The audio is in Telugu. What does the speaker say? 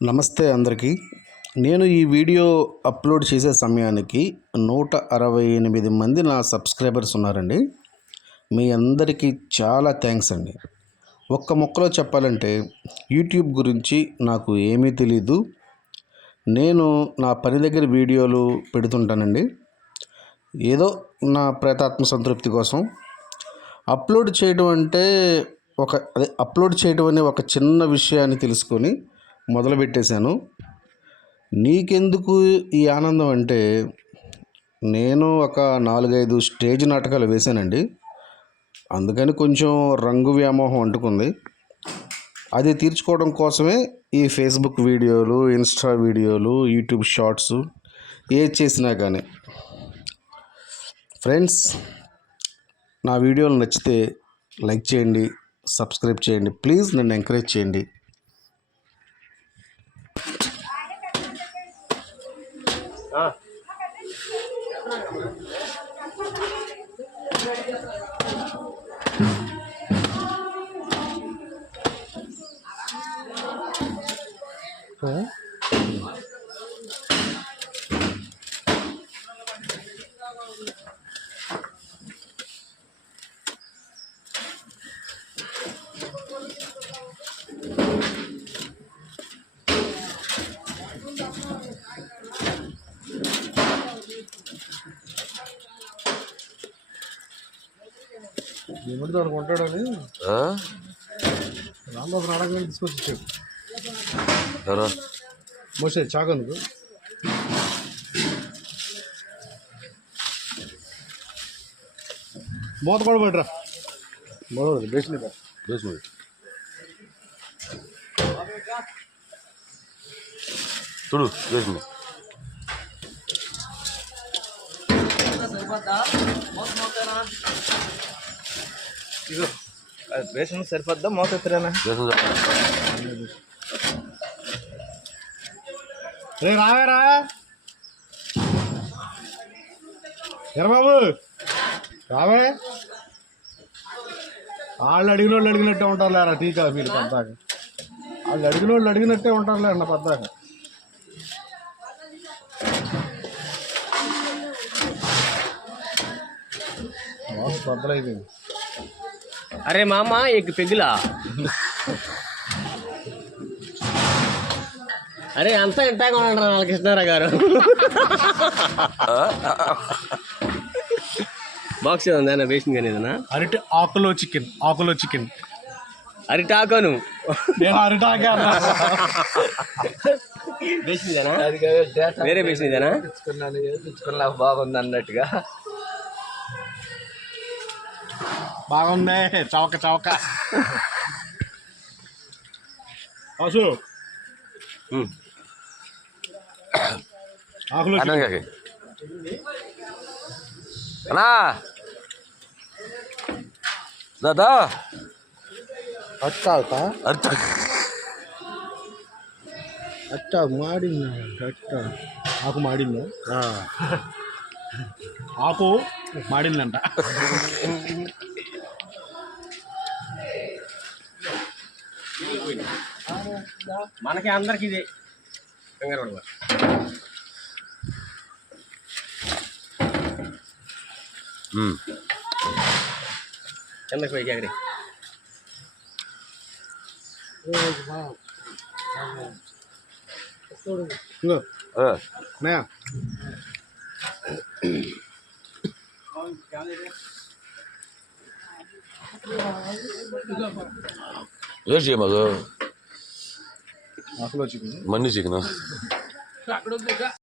నమస్తే అందరికీ. నేను ఈ వీడియో అప్లోడ్ చేసే సమయానికి 168 మంది నా సబ్స్క్రైబర్స్ ఉన్నారండి. మీ అందరికీ చాలా థ్యాంక్స్ అండి. ఒక్క ముక్కలో చెప్పాలంటే యూట్యూబ్ గురించి నాకు ఏమీ తెలీదు. నేను నా పని దగ్గర వీడియోలు పెడుతుంటానండి. ఏదో నా ప్రేతాత్మ సంతృప్తి కోసం అప్లోడ్ చేయడం అనే ఒక చిన్న విషయాన్ని తెలుసుకొని మొదలుపెట్టేశాను. నీకెందుకు ఈ ఆనందం అంటే, నేను ఒక 4-5 స్టేజ్ నాటకాలు వేశానండి. అందుకని కొంచెం రంగు వ్యామోహం అంటుకుంది. అది తీర్చుకోవడం కోసమే ఈ ఫేస్బుక్ వీడియోలు, ఇన్స్టా వీడియోలు, యూట్యూబ్ షార్ట్స్ ఏది చేసినా కానీ. ఫ్రెండ్స్, నా వీడియోలు నచ్చితే లైక్ చేయండి, సబ్స్క్రైబ్ చేయండి. ప్లీజ్ నన్ను ఎంకరేజ్ చేయండి. ఏమిటి అనుకుంటాడని రాంబాబు నాటకం తీసుకొచ్చాడు. మోసే చాకందుకు మూత పడబడరా బేసి బేసి చూడు బేసి బేసం సరిపోద్దా మూత ఎత్తురేనా? రే రావేరా ఎరబాబు రావే. వాళ్ళు అడిగినట్టే ఉంటారు లేరా టీ కాఫీలు పద్దాక. వాళ్ళు అడిగినట్టే ఉంటారు లేరన్న పద్దాక. బద్దలైపోయింది. अरे मामा एक पिघला अरे अंत इंटागा कृष्णारा गारू బాక్స్ ఏదన్నా వేసింది కానీ ఏదన్నా అరటి ఆకులో చికెన్ అరిటాకను నేను అరిటాకే వేసిందేనా వేరే వేసిందేనా తెచ్చుకున్నా బాగుంది అన్నట్టుగా. బాగుంది చౌక అసు ఆకులో అన్నా దాదా అట్ట మాడిందా? ఆకు మాడిందా? ఆకు మాడిందంట. మనకి అందరికి ఇది కిందకి పోయి ఎక్కడి వేసి మాకు ఆకులో చికెన్ మన్ని చికెన్